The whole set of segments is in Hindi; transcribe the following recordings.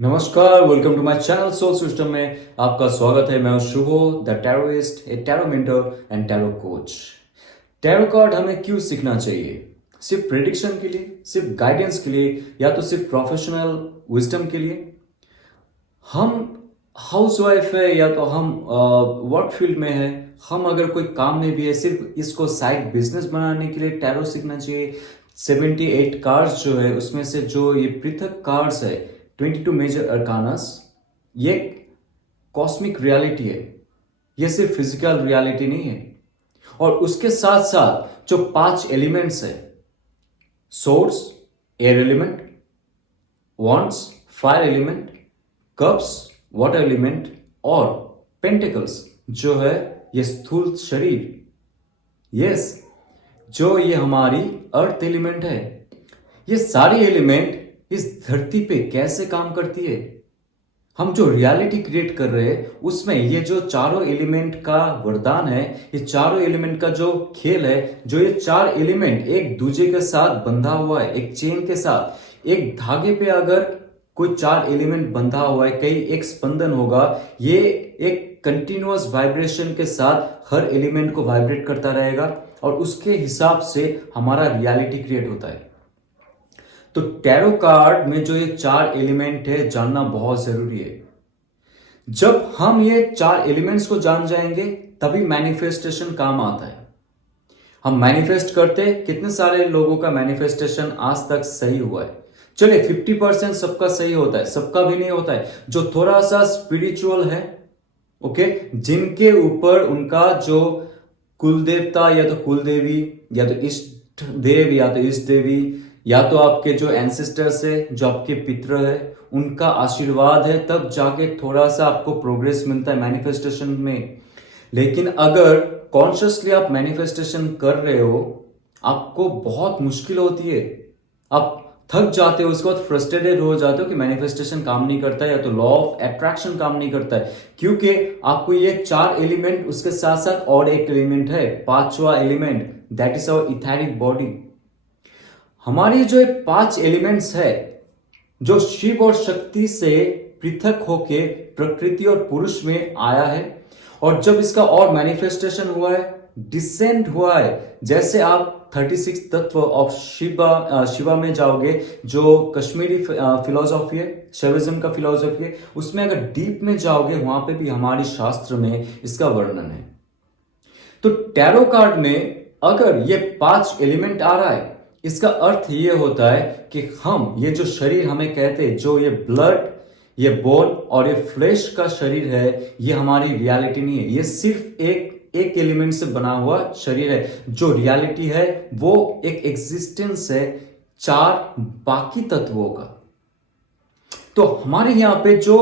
नमस्कार, welcome to my channel Soul System में आपका स्वागत है। मैं हूं Shubho, the tarotist, a tarot mentor and tarot coach. Tarot card हमें क्यों सीखना चाहिए? सिर्फ प्रेडिक्शन के लिए, सिर्फ गाइडेंस के लिए, या तो सिर्फ प्रोफेशनल विजडम के लिए? हम हाउसवाइफ है या तो हम वर्क फील्ड में है, हम अगर कोई काम में भी है, सिर्फ इसको साइड बिजनेस बनाने के लिए टैरो सीखना चाहिए। 78 कार्ड्स जो है उसमें से जो ये पृथक कार्ड्स है, 22 मेजर अरकानस, ये कॉस्मिक रियलिटी है। ये सिर्फ फिजिकल रियलिटी नहीं है। और उसके साथ साथ जो 5 एलिमेंट्स है, source air element, wands fire element, cups water element, और पेंटिकल्स जो है ये स्थूल शरीर। यस, जो ये हमारी अर्थ एलिमेंट है। ये सारी एलिमेंट इस धरती पे कैसे काम करती है? हम जो रियलिटी क्रिएट कर रहे हैं उसमें ये जो चारों एलिमेंट का वरदान है, ये चारों एलिमेंट का जो खेल है, जो ये 4 एलिमेंट एक दूसरे के साथ बंधा हुआ है, एक चेन के साथ, एक धागे पे अगर कोई 4 एलिमेंट बंधा हुआ है, कहीं एक स्पंदन होगा, ये एक कंटिन्यूअस वाइब्रेशन के साथ हर एलिमेंट को वाइब्रेट करता रहेगा और उसके हिसाब से हमारा रियलिटी क्रिएट होता है। तो टैरो कार्ड में जो ये 4 एलिमेंट है जानना बहुत जरूरी है। जब हम ये 4 एलिमेंट्स को जान जाएंगे तभी मैनिफेस्टेशन काम आता है। हम मैनिफेस्ट करते, कितने सारे लोगों का मैनिफेस्टेशन आज तक सही हुआ है? चलिए 50% सबका सही होता है, सबका भी नहीं होता है। जो थोड़ा सा स्पिरिचुअल है, ओके, जिनके ऊपर उनका जो कुल देवता या तो कुल देवी या तो इष्ट देव या तो इष्ट देवी या तो आपके जो एंसेस्टर्स है, जो आपके पितर है, उनका आशीर्वाद है, तब जाके थोड़ा सा आपको प्रोग्रेस मिलता है मैनिफेस्टेशन में। लेकिन अगर कॉन्शियसली आप मैनिफेस्टेशन कर रहे हो, आपको बहुत मुश्किल होती है, आप थक जाते हो, उसके बाद फ्रस्ट्रेटेड हो जाते हो कि मैनिफेस्टेशन काम नहीं करता है या तो लॉ ऑफ अट्रैक्शन काम नहीं करता है, क्योंकि आपको ये 4 एलिमेंट, उसके साथ साथ और एक एलिमेंट है, 5वां element, that is our etheric body. हमारी जो 5 एलिमेंट्स है, जो शिव और शक्ति से पृथक होके प्रकृति और पुरुष में आया है, और जब इसका और मैनिफेस्टेशन हुआ है, डिसेंट हुआ है, जैसे आप 36 तत्व ऑफ शिवा में जाओगे, जो कश्मीरी फिलोसॉफी है, शैविज्म का फिलोसॉफी है, उसमें अगर डीप में जाओगे वहां पे भी हमारी शास्त्र में इसका वर्णन है। तो टैरो कार्ड में अगर ये 5 एलिमेंट आ रहा है, इसका अर्थ ये होता है कि हम, ये जो शरीर हमें कहते हैं, जो ये ब्लड, ये बोन और ये फ्लेश का शरीर है, ये हमारी रियलिटी नहीं है। ये सिर्फ एक एलिमेंट से बना हुआ शरीर है। जो रियलिटी है वो एक एग्जिस्टेंस है 4 बाकी तत्वों का। तो हमारे यहां पे जो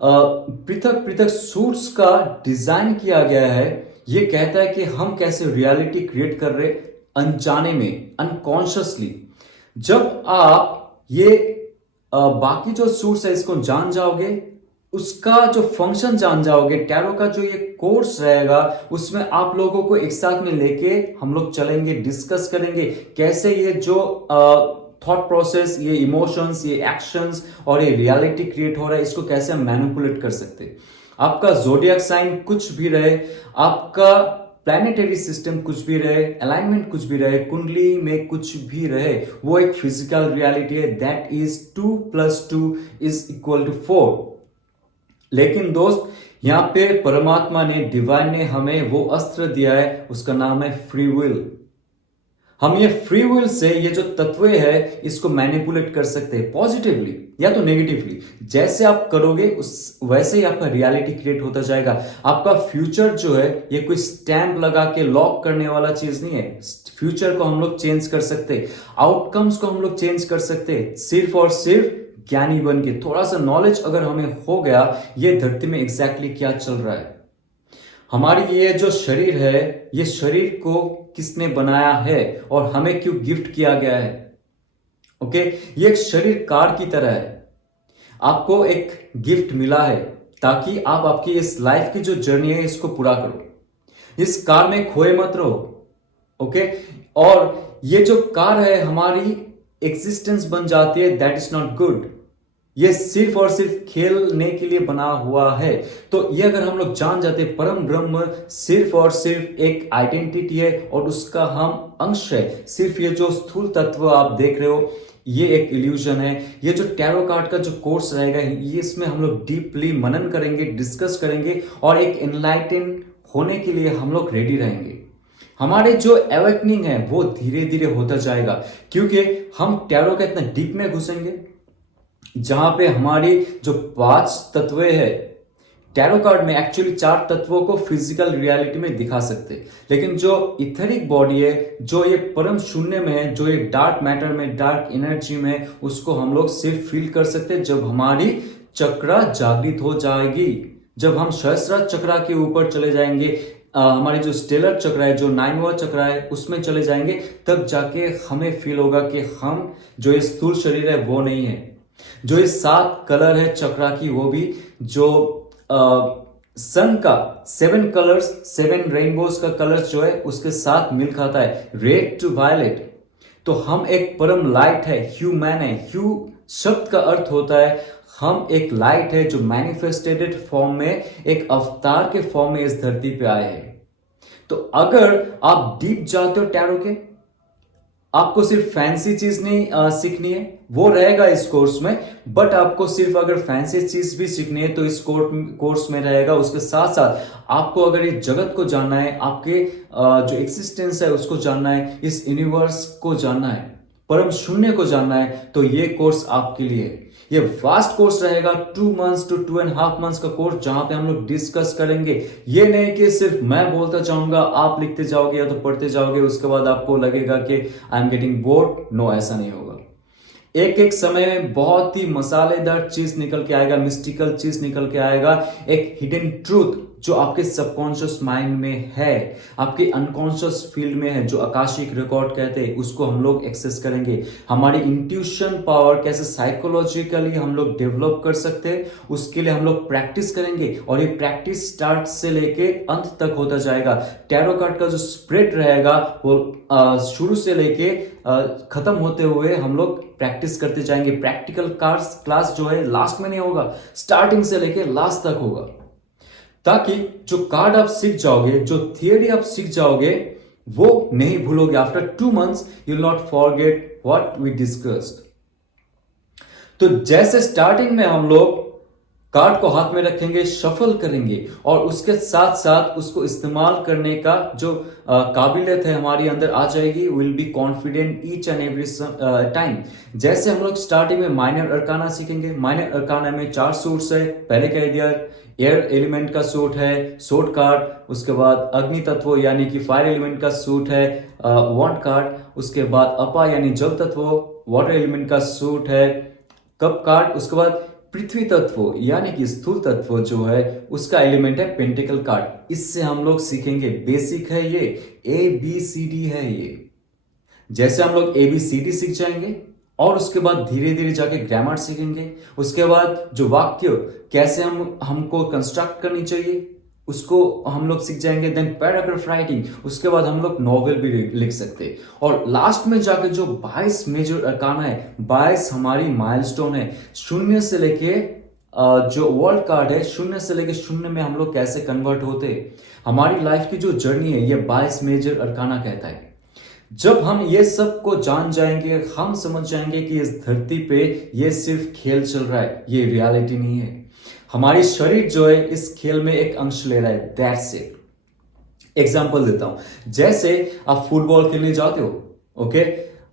पृथक पृथक सूट्स का डिजाइन किया गया है, ये कहता है कि हम कैसे रियलिटी क्रिएट कर रहे अनजाने में, अनकॉन्शियसली। जब आप ये बाकी जो सूट्स है इसको जान जाओगे, उसका जो फंक्शन जान जाओगे, टैरो का जो ये कोर्स रहेगा, उसमें आप लोगों को एक साथ में लेके हम लोग चलेंगे, डिस्कस करेंगे कैसे ये जो थॉट प्रोसेस, ये इमोशंस, ये एक्शंस और ये रियलिटी क्रिएट हो रहा है, इसको कैसे हम मैनिपुलेट कर सकते हैं। आपका जोडियक साइन कुछ भी रहे, आपका प्लैनेटरी सिस्टम कुछ भी रहे, अलाइनमेंट कुछ भी रहे, कुंडली में कुछ भी रहे, वो एक फिजिकल रियलिटी है। That is 2 + 2 = 4। लेकिन दोस्त, यहां पे परमात्मा ने, डिवाइन ने हमें वो अस्त्र दिया है, उसका नाम है फ्री विल। हम ये फ्री विल से ये जो तत्व है इसको मैनिपुलेट कर सकते हैं, पॉजिटिवली या तो नेगेटिवली। जैसे आप करोगे उस वैसे ही आपका रियलिटी क्रिएट होता जाएगा। आपका फ्यूचर जो है ये कोई स्टैंप लगा के लॉक करने वाला चीज नहीं है। फ्यूचर को हम लोग चेंज कर सकते, आउटकम्स को हम लोग चेंज कर सकते, सिर्फ और सिर्फ ज्ञानी बन के। थोड़ा सा नॉलेज अगर हमें हो गया ये धरती में एग्जैक्टली क्या चल रहा है, हमारी ये जो शरीर है, ये शरीर को किसने बनाया है और हमें क्यों गिफ्ट किया गया है। ओके, ये एक शरीर कार की तरह है। आपको एक गिफ्ट मिला है ताकि आप आपकी इस लाइफ की जो जर्नी है इसको पूरा करो। इस कार में खोए मत रहो। ओके, और ये जो कार है हमारी एग्जिस्टेंस बन जाती है, दैट इज नॉट गुड। ये सिर्फ और सिर्फ खेलने के लिए बना हुआ है। तो ये अगर हम लोग जान जाते परम ब्रह्म सिर्फ और सिर्फ एक आइडेंटिटी है और उसका हम अंश है, सिर्फ ये जो स्थूल तत्व आप देख रहे हो ये एक इल्यूजन है। ये जो टैरो कार्ड का जो कोर्स रहेगा ये इसमें हम लोग डीपली मनन करेंगे, डिस्कस करेंगे और एक एनलाइटन होने के लिए हम लोग रेडी रहेंगे। हमारे जो अवेकनिंग है वो धीरे धीरे होता जाएगा, क्योंकि हम टैरो के इतना डीप में घुसेंगे जहां पे हमारी जो 5 तत्व है, टैरो कार्ड में एक्चुअली 4 तत्वों को फिजिकल रियलिटी में दिखा सकते, लेकिन जो इथेरिक बॉडी है, जो ये परम शून्य में है, जो ये डार्क मैटर में, डार्क एनर्जी में, उसको हम लोग सिर्फ फील कर सकते जब हमारी चक्रा जागृत हो जाएगी, जब हम सहस्रार चक्रा के ऊपर चले जाएंगे, हमारी जो स्टेलर चक्र है, जो 9वां चक्र है, उसमें चले जाएंगे, तब जाके हमें फील होगा कि हम जो ये स्थूल शरीर है वो नहीं है। जो ये 7 कलर है चक्रा की, वो भी जो सन का 7 कलर्स, 7 रेनबोज का कलर्स जो है उसके साथ मिल खाता है, रेड टू वायलेट। तो हम एक परम लाइट है, ह्यूमैन है। ह्यू शब्द का अर्थ होता है हम एक लाइट है जो मैनिफेस्टेड फॉर्म में, एक अवतार के फॉर्म में इस धरती पे आए हैं। तो अगर आप डीप जाते हो टैरो के, आपको सिर्फ फैंसी चीज नहीं सीखनी है, वो रहेगा इस कोर्स में, बट आपको सिर्फ अगर फैंसी चीज भी सीखनी है तो इस कोर्स में रहेगा। उसके साथ साथ आपको अगर इस जगत को जानना है, आपके जो एक्सिस्टेंस है उसको जानना है, इस यूनिवर्स को जानना है, परम शून्य को जानना है, तो ये कोर्स आपके लिए है। ये वास्ट कोर्स रहेगा, 2 मंथ्स टू 2.5 मंथ्स का कोर्स, जहां पे हम लोग डिस्कस करेंगे। ये नहीं कि सिर्फ मैं बोलता जाऊंगा, आप लिखते जाओगे या तो पढ़ते जाओगे, उसके बाद आपको लगेगा कि I am getting bored. No, ऐसा नहीं होगा। एक एक समय में बहुत ही मसालेदार चीज निकल के आएगा, मिस्टिकल चीज निकल के आएगा, एक हिडन ट्रूथ जो आपके सबकॉन्शियस माइंड में है, आपके अनकॉन्शियस फील्ड में है, जो आकाशिक रिकॉर्ड कहते हैं, उसको हम लोग एक्सेस करेंगे। हमारी इंट्यूशन पावर कैसे साइकोलॉजिकली हम लोग डेवलप कर सकते हैं, उसके लिए हम लोग प्रैक्टिस करेंगे, और ये प्रैक्टिस स्टार्ट से लेके अंत तक होता जाएगा। टैरो कार्ड का जो स्प्रेड रहेगा वो शुरू से लेके खत्म होते हुए हम लोग प्रैक्टिस करते जाएंगे। प्रैक्टिकल क्लास जो है लास्ट में नहीं होगा, स्टार्टिंग से लेके लास्ट तक होगा, ताकि जो कार्ड आप सीख जाओगे, जो थियरी आप सीख जाओगे, वो नहीं भूलोगे। After 2 months you will not forget what we discussed. तो जैसे स्टार्टिंग में हम लोग कार्ड को हाथ में रखेंगे, शफल करेंगे, और उसके साथ साथ उसको इस्तेमाल करने का जो काबिलियत है हमारी अंदर आ जाएगी। Will be confident each and every time. जैसे हम लोग स्टार्टिंग में माइनर अरकाना सीखेंगे, माइनर अरकाना में 4 सूट्स है, पहले कह दिया एयर एलिमेंट का सूट है, सोट कार्ड, उसके बाद अग्नि तत्व यानी कि फायर एलिमेंट का सूट है, वॉन्ड कार्ड, उसके बाद अपा यानी जल तत्व, वाटर एलिमेंट का सूट है, कप कार्ड, उसके बाद पृथ्वी तत्व यानी कि स्थूल तत्व जो है उसका एलिमेंट है पेंटिकल कार्ड। इससे हम लोग सीखेंगे, बेसिक है ये, ABCD है ये। जैसे हम लोग ABCD सीख जाएंगे और उसके बाद धीरे धीरे जाके ग्रामर सीखेंगे, उसके बाद जो वाक्य कैसे हमको कंस्ट्रक्ट करनी चाहिए उसको हम लोग सीख जाएंगे। देन पैराग्राफ राइटिंग, उसके बाद हम लोग नॉवेल भी लिख सकते हैं। और लास्ट में जाके जो 22 मेजर अरकाना है, 22 हमारी माइलस्टोन है, शून्य से लेके जो वर्ल्ड कार्ड है, शून्य से लेके शून्य में हम लोग कैसे कन्वर्ट होते, हमारी लाइफ की जो जर्नी है ये 22 मेजर अरकाना कहता है। जब हम ये सब को जान जाएंगे, हम समझ जाएंगे कि इस धरती पे ये सिर्फ खेल चल रहा है, ये रियलिटी नहीं है। हमारी शरीर जो है इस खेल में एक अंश ले रहा है, दैट्स इट। एग्जांपल देता हूं, जैसे आप फुटबॉल खेलने जाते हो, ओके,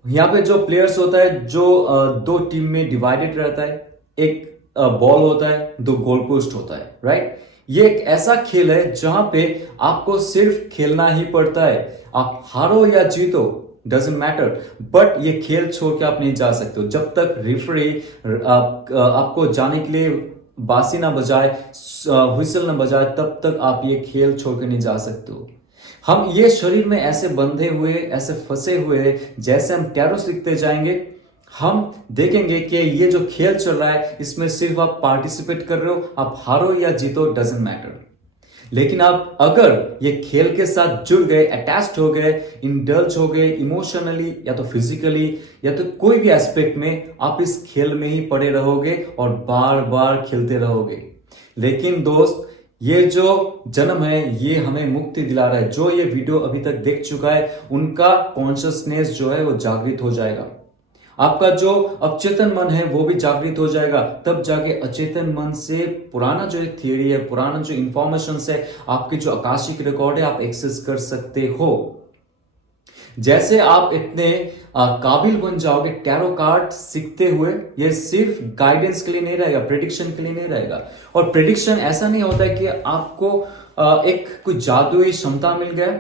यहाँ पे जो प्लेयर्स होता है, जो 2 टीम में डिवाइडेड रहता है, एक बॉल होता है, 2 गोल पोस्ट होता है, राइट। ये एक ऐसा खेल है जहां पे आपको सिर्फ खेलना ही पड़ता है, आप हारो या जीतो डजंट मैटर, बट ये खेल छोड़ के आप नहीं जा सकते हो जब तक रेफरी आपको जाने के लिए बांसुरी ना बजाए, व्हिसल ना बजाए, तब तक आप ये खेल छोड़ के नहीं जा सकते हो। हम ये शरीर में ऐसे बंधे हुए, ऐसे फंसे हुए, जैसे हम टैरो सीखते जाएंगे हम देखेंगे कि ये जो खेल चल रहा है इसमें सिर्फ आप पार्टिसिपेट कर रहे हो, आप हारो या जीतो डजंट मैटर। लेकिन आप अगर ये खेल के साथ जुड़ गए, अटैच्ड हो गए, इंडल्ज हो गए इमोशनली या तो फिजिकली या तो कोई भी एस्पेक्ट में, आप इस खेल में ही पड़े रहोगे और बार बार खेलते रहोगे। लेकिन दोस्त, ये जो जन्म है ये हमें मुक्ति दिला रहा है। जो ये वीडियो अभी तक देख चुका है उनका कॉन्शियसनेस जो है वो जागृत हो जाएगा, आपका जो अवचेतन मन है वो भी जागृत हो जाएगा। तब जाके अचेतन मन से पुराना जो एक थियरी है, पुराना जो इंफॉर्मेशन है, आपके जो आकाशिक रिकॉर्ड है, आप एक्सेस कर सकते हो। जैसे आप इतने काबिल बन जाओगे टैरो कार्ड सीखते हुए, ये सिर्फ गाइडेंस के लिए नहीं रहेगा, प्रेडिक्शन के लिए नहीं रहेगा। और प्रेडिक्शन ऐसा नहीं होता है कि आपको एक कोई जादुई क्षमता मिल गया,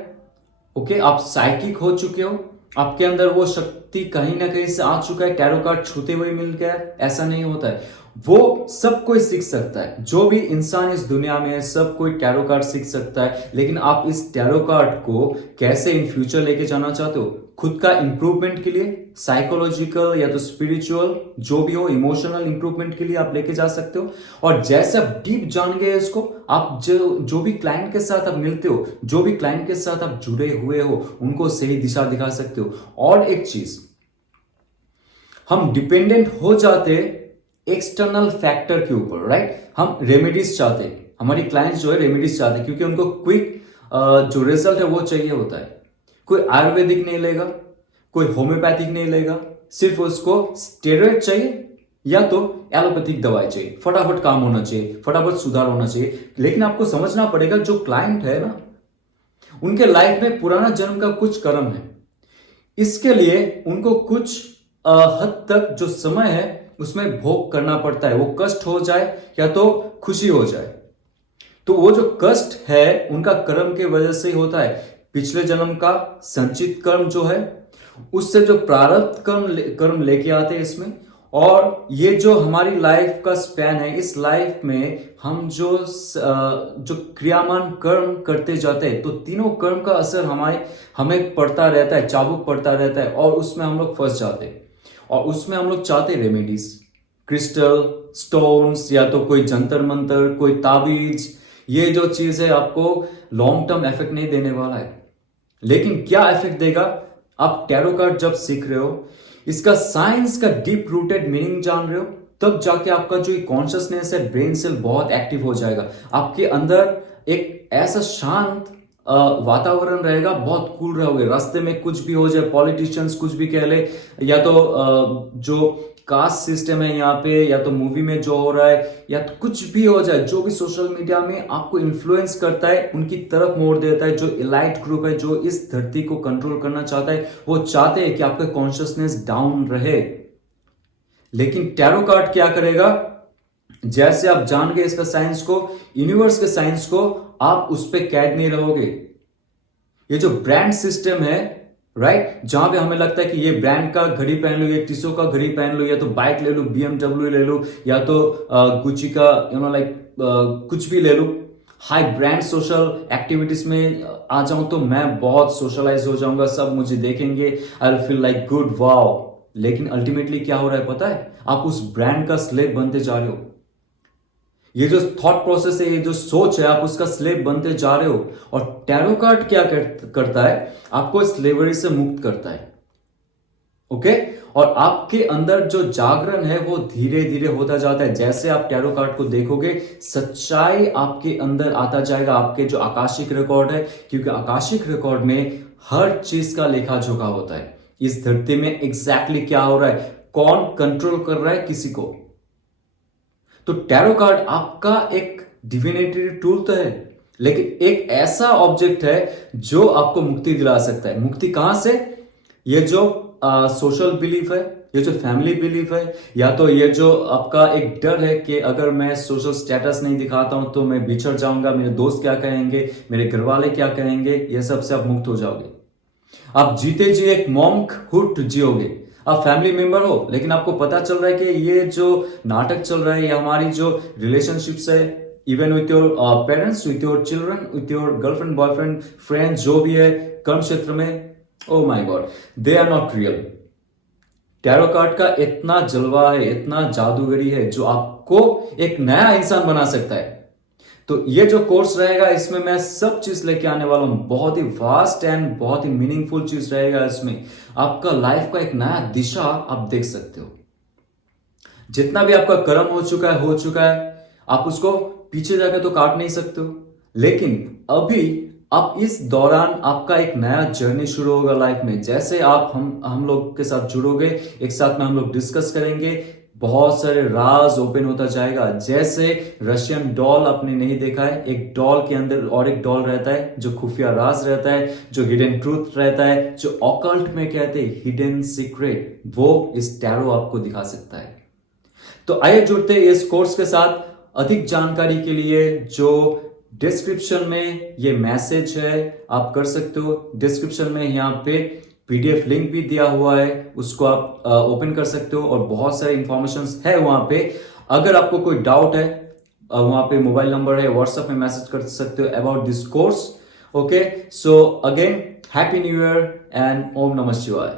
ओके, आप साइकिक हो चुके हो, आपके अंदर वो शक्ति कहीं ना कहीं से आ चुका है, टैरो कार्ड छूते हुए मिल गया, ऐसा नहीं होता है। वो सब कोई सीख सकता है, जो भी इंसान इस दुनिया में है सब कोई टैरो कार्ड सीख सकता है। लेकिन आप इस टैरो कार्ड को कैसे इन फ्यूचर लेके जाना चाहते हो, खुद का इंप्रूवमेंट के लिए, साइकोलॉजिकल या तो स्पिरिचुअल जो भी हो, इमोशनल इंप्रूवमेंट के लिए आप लेके जा सकते हो। और जैसे आप डीप जान गए इसको, आप जो भी क्लाइंट के साथ आप मिलते हो, जो भी क्लाइंट के साथ आप जुड़े हुए हो, उनको सही दिशा दिखा सकते हो। और एक चीज, हम डिपेंडेंट हो जाते एक्सटर्नल फैक्टर के ऊपर, राइट। हम रेमेडीज चाहते, हमारी क्लाइंट्स जो है रेमेडीज चाहते क्योंकि उनको क्विक जो रिजल्ट है वो चाहिए होता है। कोई आयुर्वेदिक नहीं लेगा, कोई होम्योपैथिक नहीं लेगा, सिर्फ उसको स्टेरॉइड चाहिए या तो एलोपैथिक दवाई चाहिए, फटाफट काम होना चाहिए, फटाफट सुधार होना चाहिए। लेकिन आपको समझना पड़ेगा जो क्लाइंट है ना, उनके लाइफ में पुराना जन्म का कुछ कर्म है, इसके लिए उनको कुछ हद तक जो समय है उसमें भोग करना पड़ता है। वो कष्ट हो जाए या तो खुशी हो जाए, तो वो जो कष्ट है उनका कर्म के वजह से ही होता है। पिछले जन्म का संचित कर्म जो है, उससे जो प्रारब्ध कर्म लेके आते हैं इसमें। और ये जो हमारी लाइफ का स्पैन है, इस लाइफ में हम जो क्रियामान कर्म करते जाते हैं, तो तीनों कर्म का असर हमें पड़ता रहता है, चाबुक पड़ता रहता है, और उसमें हम लोग फंस जाते हैं। और उसमें हम लोग चाहते रेमेडीज, क्रिस्टल, स्टोन्स, या तो कोई जंतर मंतर, कोई ताबीज। ये जो चीज है आपको लॉन्ग टर्म इफेक्ट नहीं देने वाला है। लेकिन क्या इफेक्ट देगा, आप टैरो कार्ड जब सीख रहे हो, इसका साइंस का डीप रूटेड मीनिंग जान रहे हो, तब जाके आपका जो कॉन्शियसनेस है, ब्रेन सेल बहुत एक्टिव हो जाएगा। आपके अंदर एक ऐसा शांत वातावरण रहेगा, बहुत कूल रहोगे। रास्ते में कुछ भी हो जाए, पॉलिटिशियंस कुछ भी कह ले, या तो जो कास्ट सिस्टम है यहाँ पे, या तो मूवी में जो हो रहा है, या तो कुछ भी हो जाए, जो भी सोशल मीडिया में आपको इन्फ्लुएंस करता है उनकी तरफ मोड़ देता है। जो एलाइट ग्रुप है, जो इस धरती को कंट्रोल करना चाहता है, वो चाहते हैं कि आपका कॉन्शियसनेस डाउन रहे। लेकिन टैरो कार्ड क्या करेगा, जैसे आप जान गए इसका साइंस को, यूनिवर्स के साइंस को, आप उस पर कैद नहीं रहोगे। ये जो ब्रांड सिस्टम है, राइट, जहां पे हमें लगता है कि ये ब्रांड का घड़ी पहन लो, ये टिसो का घड़ी पहन लो, या तो बाइक ले लो, BMW ले लो, या तो गुची का कुछ भी ले लो, हाई ब्रांड सोशल एक्टिविटीज में आ जाऊं तो मैं बहुत सोशलाइज हो जाऊंगा, सब मुझे देखेंगे, I will feel like good, wow. लेकिन अल्टीमेटली क्या हो रहा है पता है, आप उस ब्रांड का स्लेव बनते जा रहे हो। ये जो थॉट प्रोसेस है, ये जो सोच है, आप उसका स्लेव बनते जा रहे हो। और टैरो कार्ड क्या करता है, आपको स्लेवरी से मुक्त करता है, ओके। और आपके अंदर जो जागरण है वो धीरे धीरे होता जाता है। जैसे आप टैरो कार्ड को देखोगे, सच्चाई आपके अंदर आता जाएगा, आपके जो आकाशिक रिकॉर्ड है, क्योंकि आकाशिक रिकॉर्ड में हर चीज का लेखा जोखा होता है। इस धरती में एग्जैक्टली क्या हो रहा है, कौन कंट्रोल कर रहा है किसी को। तो टैरो कार्ड आपका एक डिविनेटरी टूल तो है, लेकिन एक ऐसा ऑब्जेक्ट है जो आपको मुक्ति दिला सकता है। मुक्ति कहां से, ये जो सोशल बिलीफ है, ये जो फैमिली बिलीफ है, या तो ये जो आपका एक डर है कि अगर मैं सोशल स्टेटस नहीं दिखाता हूं तो मैं बिछड़ जाऊंगा, मेरे दोस्त क्या कहेंगे, मेरे घर वाले क्या कहेंगे, ये सब से आप मुक्त हो जाओगे। आप जीते जी एक मॉन्क हुड जियोगे। आप फैमिली मेंबर हो, लेकिन आपको पता चल रहा है कि ये जो नाटक चल रहा है, या हमारी जो रिलेशनशिप्स है, even with your parents, with your children, with your girlfriend, boyfriend, friends, जो भी है कर्म क्षेत्र में, oh my god, they are not real. Tarot card का इतना जलवा है, इतना जादूगरी है, जो आपको एक नया इंसान बना सकता है। तो ये जो कोर्स रहेगा इसमें मैं सब चीज लेके आने वाला हूं, बहुत ही वास्ट एंड बहुत ही मीनिंगफुल चीज रहेगा इसमें। आपका लाइफ का एक नया दिशा आप देख सकते हो। जितना भी आपका कर्म हो चुका है, आप उसको पीछे जाकर तो काट नहीं सकते हो, लेकिन अभी आप इस दौरान आपका एक नया जर्नी शुरू होगा लाइफ में। जैसे आप हम लोग के साथ जुड़ोगे, एक साथ में हम लोग डिस्कस करेंगे, बहुत सारे राज ओपन होता जाएगा। जैसे रशियन डॉल आपने नहीं देखा है, एक डॉल के अंदर और एक डॉल रहता है जो खुफिया राज रहता है, जो हिडन ट्रूथ रहता है, जो ऑकल्ट में कहते हैं हिडन सीक्रेट, वो इस टैरो आपको दिखा सकता है। तो आइए जुड़ते हैं इस कोर्स के साथ। अधिक जानकारी के लिए जो डिस्क्रिप्शन में ये मैसेज है आप कर सकते हो। डिस्क्रिप्शन में यहाँ पे पीडीएफ लिंक भी दिया हुआ है, उसको आप ओपन कर सकते हो और बहुत सारे इंफॉर्मेशन है वहां पे। अगर आपको कोई डाउट है, वहां पे मोबाइल नंबर है, व्हाट्सएप में मैसेज कर सकते हो about this course. Okay, so again happy new year and ओम नमः शिवाय।